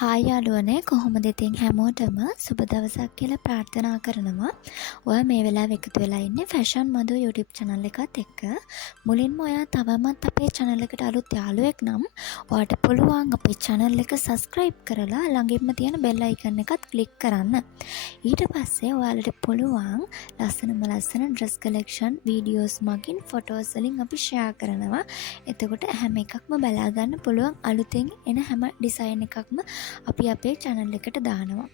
Hi යාළුවනේ කොහොමද ඉතින් හැමෝටම සුබ දවසක් කියලා ප්‍රාර්ථනා කරනවා. ඔයා මේ වෙලාවේ එකතු වෙලා ඉන්නේ ෆැෂන් මදු YouTube channel එකත් එක්ක. මුලින්ම ඔයා තවමත් අපේ channel එකට අලුත් යාළුවෙක් නම් ඔයාට පුළුවන් අපේ channel එක subscribe කරලා ළඟින්ම තියෙන bell icon එකත් click කරන්න. ඊට පස්සේ ඔයාලට පුළුවන් ලස්සන dress collection videos මගින් photos වලින් අපි share කරනවා. එතකොට හැම එකක්ම බලා ගන්න පුළුවන් අලුතෙන් එන හැම design එකක්ම අපි අපේ channel එකට දානවා.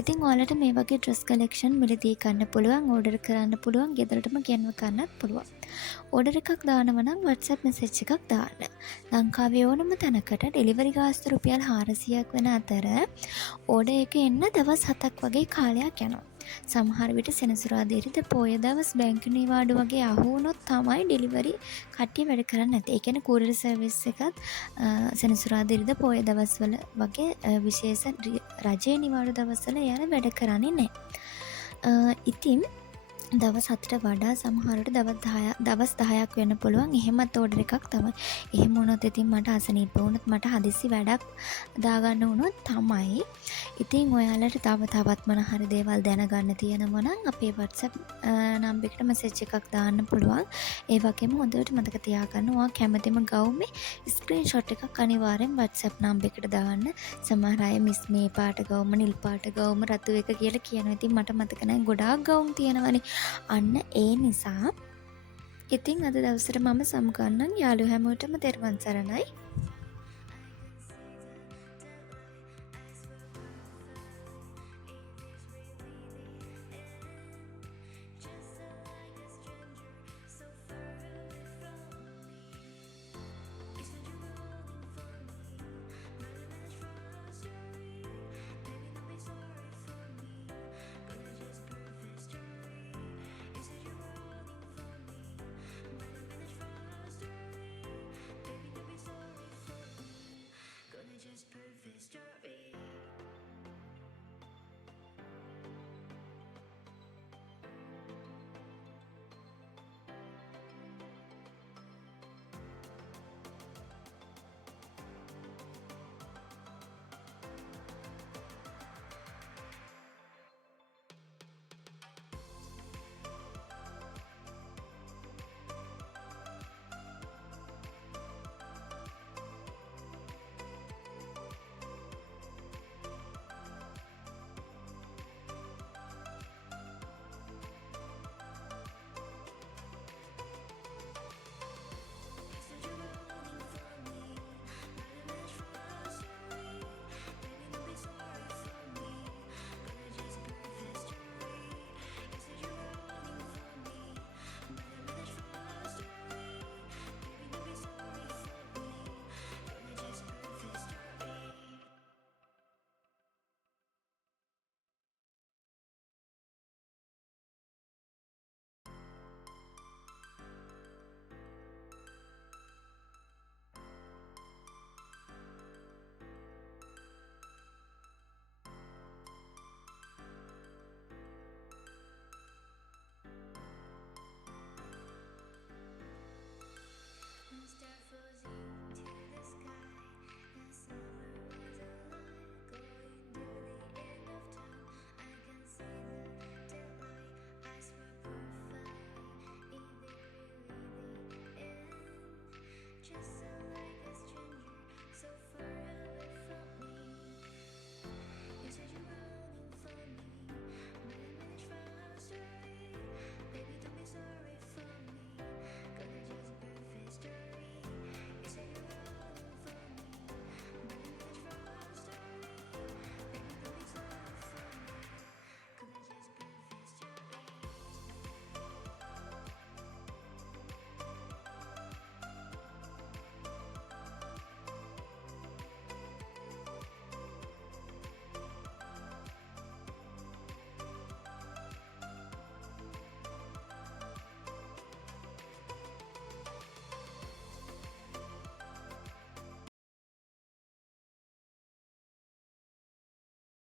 ඉතින් ඔයාලට මේ වගේ dress collection මිලදී ගන්න පුළුවන්, order කරන්න පුළුවන්, ගෙදරටම ගෙන්ව ගන්නත් පුළුවන්. order එකක් දානවා නම් WhatsApp message එකක් දාන්න. ලංකාවේ ඕනම තැනකට delivery ගාස්තු රුපියල් 400ක් වෙන අතර order එක එන්න දවස් 7ක් වගේ කාලයක් යනවා. සමහර විට සෙනසුරාදා ඉරිද පොය දවස් බැංකු නිවාඩු වගේ අහු වුණොත් තමයි ඩෙලිවරි කට්ටිය වැඩ කරන්නේ නැත්තේ. ඒ කියන්නේ courier service එකත් සෙනසුරාදා ඉරිද පොය දවස්වල වගේ විශේෂ රජයේ නිවාඩු දවස්වල යාර වැඩ කරන්නේ නැහැ. ඉතින් දවස් 7ට වඩා සමහරට දවස් 10ක් වෙන්න පුළුවන්. එහෙමත් ඕඩර් එකක් තමයි. එහෙම වුණොත් ඉතින් මට අසනීප වුණොත් මට හදිසි වැඩක් දාගන්න වුණොත් තමයි. ඉතින් ඔයාලට තවත් මොන හරි දේවල් දැනගන්න තියෙනවා නම් අපේ WhatsApp නම්බර් එකට මැසේජ් එකක් දාන්න පුළුවන්. ඒ වගේම හොඳට මතක තියාගන්න ඔයා කැමතිම ගවුමේ ස්ක්‍රීන්ෂොට් එකක් අනිවාර්යෙන් WhatsApp නම්බර් එකට දාන්න. සමහර අය මිස් මේ පාට ගවුම, නිල් පාට ගවුම, රතු එක කියලා කියනවා. ඉතින් මට මතක නැහැ ගොඩාක් ගවුම් තියෙනවනේ. අන්න ඒ නිසා ඉතින් අද දවසට මම සමුගන්නම්. යාළුවෝ හැමෝටම තෙරුවන් සරණයි.